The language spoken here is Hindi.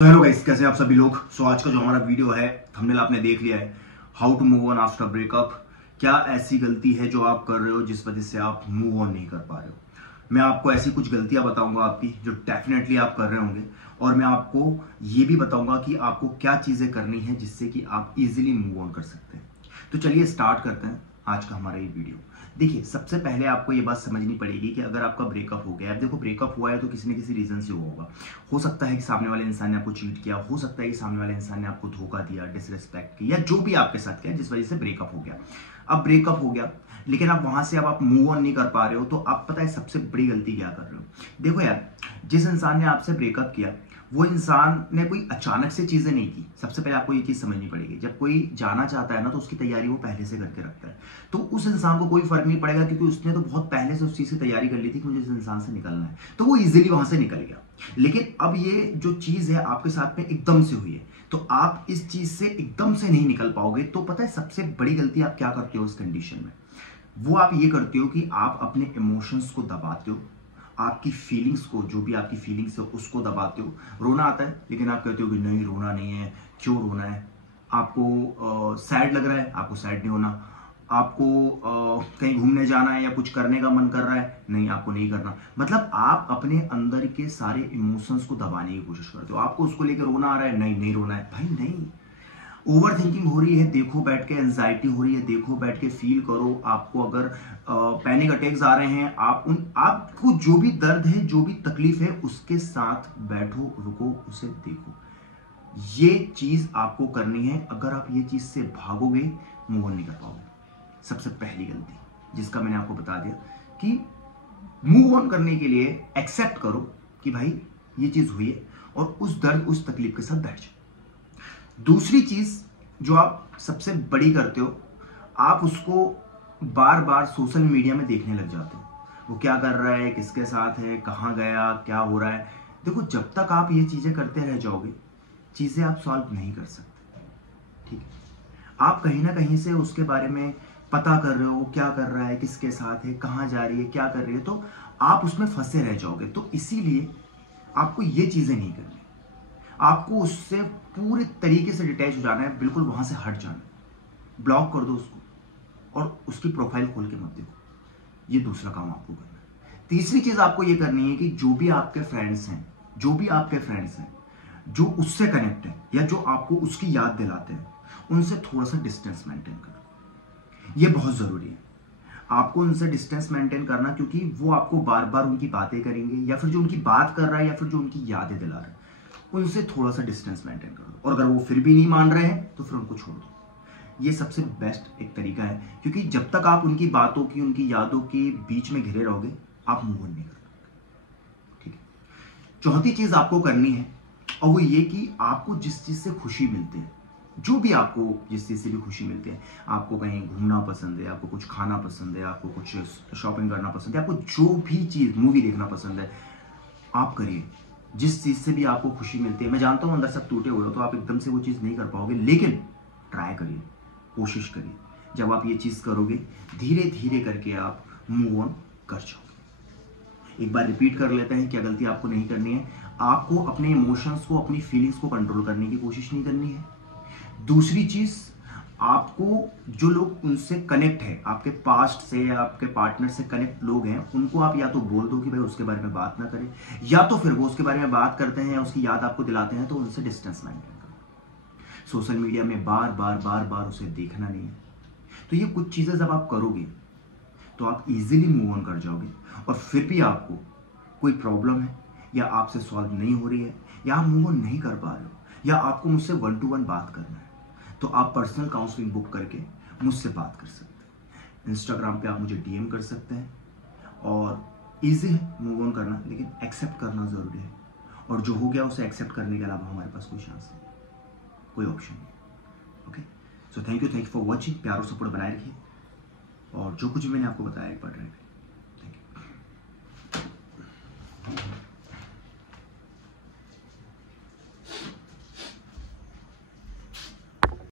तो हेलो गाइस, कैसे हैं आप सभी लोग। आज का जो हमारा वीडियो है थंबनेल आपने देख लिया है, how to move on after breakup. क्या ऐसी गलती है जो आप कर रहे हो जिस वजह से आप मूव ऑन नहीं कर पा रहे हो। मैं आपको ऐसी कुछ गलतियां बताऊंगा आपकी जो डेफिनेटली आप कर रहे होंगे, और मैं आपको ये भी बताऊंगा कि आपको क्या चीजें करनी है जिससे कि आप इजीली मूव ऑन कर सकते हैं। तो चलिए स्टार्ट करते हैं आज का हमारा ये वीडियो। देखिए, सबसे पहले आपको ये बात समझनी पड़ेगी कि अगर आपका ब्रेकअप हो गया है, देखो ब्रेकअप हुआ है तो किसी न किसी रीजन से हुआ होगा। हो सकता है कि सामने वाले इंसान ने आपको चीट किया, हो सकता है कि सामने वाले इंसान ने आपको धोखा दिया, डिसरिस्पेक्ट किया, या जो भी आपके साथ किया जिस वजह से ब्रेकअप हो गया। अब ब्रेकअप हो गया लेकिन आप वहां से अब आप मूव ऑन नहीं कर पा रहे हो, तो आप पता है सबसे बड़ी गलती क्या कर रहे हो। देखो यार, जिस इंसान ने आपसे ब्रेकअप किया वो इंसान ने कोई अचानक से चीजें नहीं की। सबसे पहले आपको ये चीज समझनी पड़ेगी, जब कोई जाना चाहता है ना तो उसकी तैयारी वो पहले से करके रखता है। तो उस इंसान को कोई फर्क नहीं पड़ेगा क्योंकि उसने तो बहुत पहले से उस चीज की तैयारी कर ली थी कि मुझे इस इंसान से निकलना है, तो वो इजीली वहां से निकल गया। लेकिन अब ये जो चीज है आपके साथ में एकदम से हुई है, तो आप इस चीज से एकदम से नहीं निकल पाओगे। तो पता है सबसे बड़ी गलती आप क्या करते हो इस कंडीशन में, वो आप ये करते हो कि आप अपने इमोशंस को दबाते हो, आपकी फीलिंग्स को, जो भी आपकी फीलिंग्स है उसको दबाते हो। रोना आता है लेकिन आप कहते हो कि नहीं रोना नहीं है, क्यों रोना है। आपको सैड लग रहा है, आपको सैड नहीं होना। आपको कहीं घूमने जाना है या कुछ करने का मन कर रहा है, नहीं आपको नहीं करना। मतलब आप अपने अंदर के सारे इमोशंस को दबाने की कोशिश करते हो। आपको उसको लेकर रोना आ रहा है, नहीं नहीं रोना है भाई, नहीं। ओवर थिंकिंग हो रही है, देखो बैठ के। एंजाइटी हो रही है, देखो बैठ के, फील करो। आपको अगर पैनिक अटैक्स आ रहे हैं, आपको जो भी दर्द है, जो भी तकलीफ है, उसके साथ बैठो, रुको, उसे देखो। ये चीज आपको करनी है। अगर आप ये चीज से भागोगे, मूव ऑन नहीं कर पाओगे। सबसे पहली गलती जिसका मैंने आपको बता दिया कि मूव ऑन करने के लिए एक्सेप्ट करो कि भाई ये चीज हुई है, और उस दर्द, उस तकलीफ के साथ बैठ जाओ। दूसरी चीज जो आप सबसे बड़ी करते हो, आप उसको बार बार सोशल मीडिया में देखने लग जाते हो। वो क्या कर रहा है, किसके साथ है, कहां गया, क्या हो रहा है। देखो, जब तक आप ये चीजें करते रह जाओगे, चीजें आप सॉल्व नहीं कर सकते। ठीक है, आप कहीं ना कहीं से उसके बारे में पता कर रहे हो, क्या कर रहा है, किसके साथ है, कहां जा रही है, क्या कर रही है, तो आप उसमें फंसे रह जाओगे। तो इसीलिए आपको ये चीजें नहीं करनी। आपको उससे पूरे तरीके से डिटैच हो जाना है, बिल्कुल वहां से हट जाना है। ब्लॉक कर दो उसको और उसकी प्रोफाइल खोल के मत देखो। ये दूसरा काम आपको करना है। तीसरी चीज आपको ये करनी है कि जो भी आपके फ्रेंड्स हैं, जो उससे कनेक्ट है या जो आपको उसकी याद दिलाते हैं, उनसे थोड़ा सा डिस्टेंस मेंटेन करो। ये बहुत जरूरी है। आपको उनसे डिस्टेंस मेंटेन करना, क्योंकि वो आपको बार बार उनकी बातें करेंगे, या फिर जो उनकी बात कर रहा है, या फिर जो उनकी यादें दिला रहा है, उनसे थोड़ा सा डिस्टेंस मेंटेन करो। और अगर वो फिर भी नहीं मान रहे हैं तो फिर उनको छोड़ दो। ये सबसे बेस्ट एक तरीका है, क्योंकि जब तक आप उनकी बातों की, उनकी यादों के बीच में घिरे रहोगे, आप मूव ऑन नहीं कर पाओगे। ठीक है। चौथी चीज आपको करनी है, और वो ये कि आपको जिस चीज से खुशी मिलती है, जो भी आपको जिस चीज से भी खुशी मिलती है, आपको कहीं घूमना पसंद है, आपको कुछ खाना पसंद है, आपको कुछ शॉपिंग करना पसंद है, आपको जो भी चीज, मूवी देखना पसंद है, आप करिए। जिस चीज से भी आपको खुशी मिलती है, मैं जानता हूं अंदर सब टूटे हुए हो तो आप एकदम से वो चीज नहीं कर पाओगे, लेकिन ट्राई करिए, कोशिश करिए। जब आप ये चीज करोगे, धीरे धीरे करके आप मूव ऑन कर जाओगे। एक बार रिपीट कर लेते हैं, क्या गलती आपको नहीं करनी है। आपको अपने इमोशंस को, अपनी फीलिंग्स को कंट्रोल करने की कोशिश नहीं करनी है। दूसरी चीज, आपको जो लोग उनसे कनेक्ट है, आपके पास्ट से या आपके पार्टनर से कनेक्ट लोग हैं, उनको आप या तो बोल दो कि भाई उसके बारे में बात ना करें, या तो फिर वो उसके बारे में बात करते हैं या उसकी याद आपको दिलाते हैं तो उनसे डिस्टेंस मेंटेन करो। सोशल मीडिया में बार बार बार बार उसे देखना नहीं है। तो ये कुछ चीजें जब आप करोगे तो आप इजीली मूव ऑन कर जाओगे। और फिर भी आपको कोई प्रॉब्लम है, या आपसे सॉल्व नहीं हो रही है, या आप मूव ऑन नहीं कर पा रहे हो, या आपको मुझसे 1 to 1 बात करना है, तो आप पर्सनल काउंसलिंग बुक करके मुझसे बात कर सकते हैं। इंस्टाग्राम पे आप मुझे डीएम कर सकते हैं। और इजी है मूव ऑन करना, लेकिन एक्सेप्ट करना जरूरी है। और जो हो गया उसे एक्सेप्ट करने के अलावा हमारे पास कोई चांस नहीं, कोई ऑप्शन नहीं। Okay, so thank you for watching. प्यार और सपोर्ट बनाए रखिए, और जो कुछ मैंने आपको बताया एक बार ट्राई करिए। Thank you.